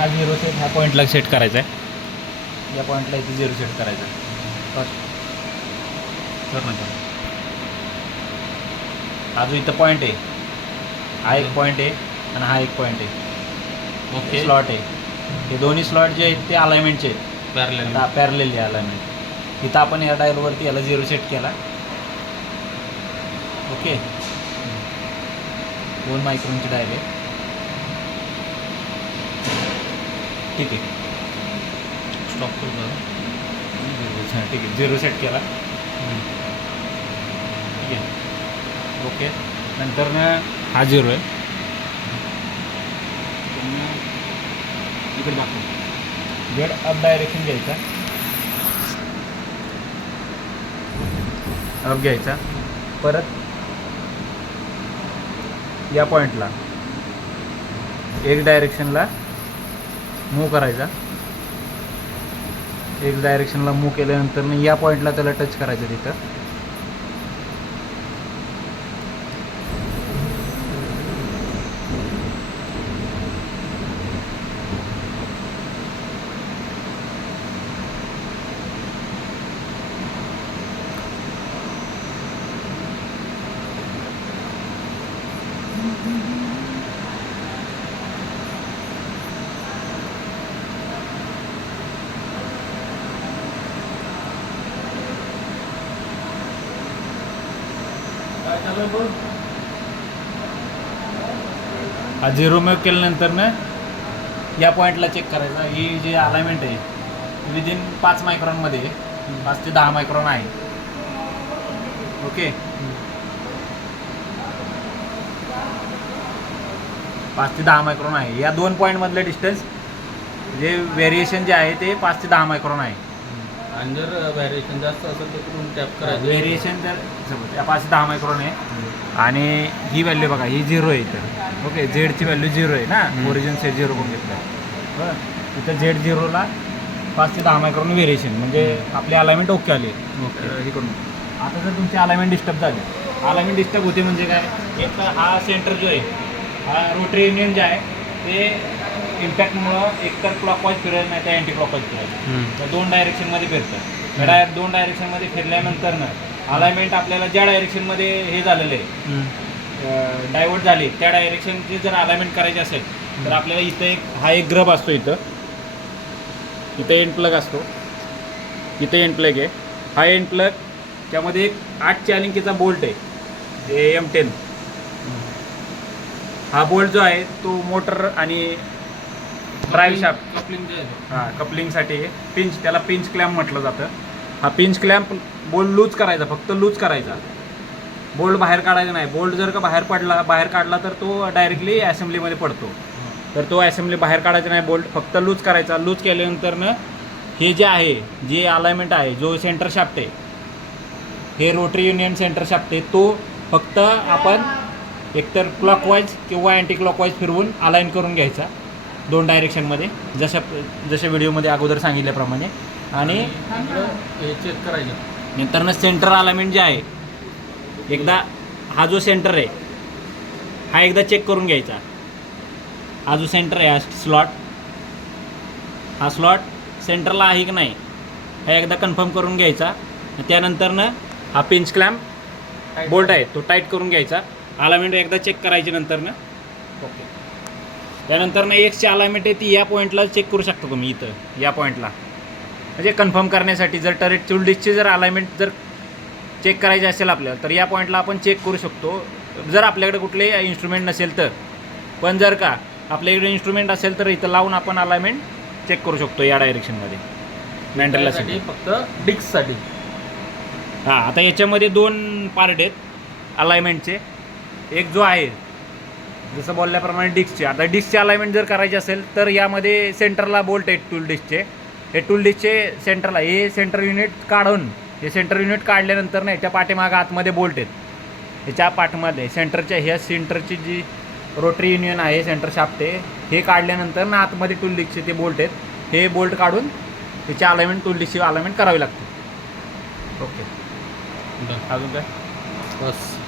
हा 0 सेट ह्या पॉईंटला सेट करायचा आहे. या पॉईंटला इथे 0 सेट करायचा आहे. फर्स्ट कर ना. हा जो इथं पॉईंट आहे हा एक पॉईंट आहे आणि हा एक पॉईंट आहे. ओके स्लॉट आहे. हे दोन्ही स्लॉट जे आहेत ते अलाइनमेंटचे आहेत. पॅरलेल आहे अलाइनमेंट. इथं आपण या डायलवरती याला 0 सेट केला. ओके 2 मायक्रॉनची डायल आहे. ठीक आहे स्टॉप करू. ठीक आहे 0 सेट केला. ठीक आहे ओके. नंतर हा 0 आहे. इकडे दाखव. जेड अप डायरेक्शन घ्यायचा. अप घ्यायचा. परत या पॉईंटला एक डायरेक्शनला मूव्ह करायचा. एक डायरेक्शनला मूव्ह केल्यानंतर या पॉईंटला त्याला टच करायचं तिथं. हा 0 मूव्ह केल्यानंतर या पॉईंटला चेक करायचा. ही जे अलाइनमेंट आहे विदिन 5 मायक्रॉनमध्ये 5 ते 10 मायक्रॉन आहे. ओके 5 ते 10 मायक्रॉन आहे. या 2 पॉईंटमधलं डिस्टन्स जे व्हेरिएशन जे आहे ते 5 ते 10 मायक्रॉन आहे. आणि जर व्हेरिएशन जास्त असेल तर कुठून टॅप करायचं. व्हेरिएशन जर या 5 ते 10 मायक्रॉन आहे आणि ही व्हॅल्यू बघा ही 0 आहे इथं. ओके झेडची व्हॅल्यू 0 आहे ना. ओरिजिन सेट 0 करून घेतलं बरं. इथं झेड 0ला 5 ते 10 मायक्रॉन व्हेरिएशन म्हणजे आपली अलाइनमेंट ओके आली. ओके हे करून आता जर तुमची अलाइनमेंट डिस्टर्ब झाली. अलाइनमेंट डिस्टर्ब होते म्हणजे काय. एक तर हा सेंटर जो आहे हा रोटरी युनियन जे आहे ते इम्पॅक्टमुळं एकतर क्लॉकवाईज फिरेल नाही तर अँटी क्लॉकवाईज फिरेल. तर 2 डायरेक्शनमध्ये फिरतं. 2 डायरेक्शनमध्ये फिरल्यानंतर अलाइनमेंट आपल्याला ज्या डायरेक्शनमध्ये हे झालेलं आहे डायवर्ट झाली त्या डायरेक्शनची जर अलाइनमेंट करायची असेल तर आपल्याला इथं हा एक ग्रब असतो. इथं एंड प्लग असतो. इथं एंड प्लग आहे. हा एंड प्लग त्यामध्ये एक 8 चॅलिंकीचा बोल्ट आहे AM10. हा बोल्ट जो आहे तो मोटर आणि ड्राईव्ह शाफ्ट कपलिंगसाठी पिंच त्याला पिंच क्लॅम्प म्हटलं जातं. हा पिंच क्लॅम्प बोल्ट लूज करायचा. फक्त लूज करायचा. बोल्ट बाहेर काढायचा नाही. बोल्ट जर का बाहेर काढला तर तो डायरेक्टली असेंब्लीमध्ये पडतो. तर तो असेंब्ली बाहेर काढायचा नाही. बोल्ट फक्त लूज करायचा. लूज केल्यानंतर हे जे आहे जे अलाइनमेंट आहे जो सेंटर शाफ्ट आहे हे रोटरी युनियन सेंटर शाफ्ट आहे तो फक्त आपण एकतर क्लॉकवाईज किंवा अँटी क्लॉकवाईज फिरवून अलाइन करून घ्यायचा 2 डायरेक्शनमध्ये जशा व्हिडिओमध्ये अगोदर सांगितल्याप्रमाणे. आणि हे चेक करायचं. नंतर सेंटर अलाइनमेंट जे आहे एकदा हा जो सेंटर आहे हा एकदा चेक करून घ्यायचा. हा जो सेंटर आहे हा स्लॉट सेंटरला आहे की नाही हा एकदा कन्फर्म करून घ्यायचा. त्यानंतर हा पिंच क्लॅम्प बोल्ट आहे तो टाईट करून घ्यायचा. अलाइनमेंट एकदा चेक करायची नंतर ओके. त्यानंतर एक्सची अलाइनमेंट आहे ती या पॉईंटला चेक करू शकता तुम्ही. इथं या पॉईंटला म्हणजे कन्फर्म करण्यासाठी जर टरेट टूल डिस्कची जर अलाइनमेंट जर चेक करायची असेल आपल्याला तर या पॉईंटला आपण चेक करू शकतो जर आपल्याकडे कुठले इन्स्ट्रुमेंट नसेल तर. पण जर का आपल्याकडे इन्स्ट्रुमेंट असेल तर इथं लावून आपण अलाइनमेंट चेक करू शकतो या डायरेक्शनमध्ये मॅन्डलासाठी फक्त डिस्कसाठी. हां आता याच्यामध्ये 2 पार्ट आहेत अलाइनमेंटचे. एक जो आहे जसं बोलल्याप्रमाणे डिस्कचे. आता डिस्कचे अलाइनमेंट जर करायचे असेल तर यामध्ये सेंटरला बोल्ट आहेत टूल डिस्कचे. हे टूल डिस्कचे सेंटरला हे सेंटर युनिट काढून हे सेंटर युनिट काढल्यानंतर नाही त्या पाठीमागं आतमध्ये बोल्ट आहेत. ह्याच्या पाठीमध्ये ह्या सेंटरची जी रोटरी युनियन आहे सेंटर शाफ्ट आहे हे काढल्यानंतर आतमध्ये टूल डिस्कचे ते बोल्ट आहेत. हे बोल्ट काढून त्याची अलाइनमेंट टूल डिस्कची अलाइनमेंट करावी लागते. ओके अजून काय बस.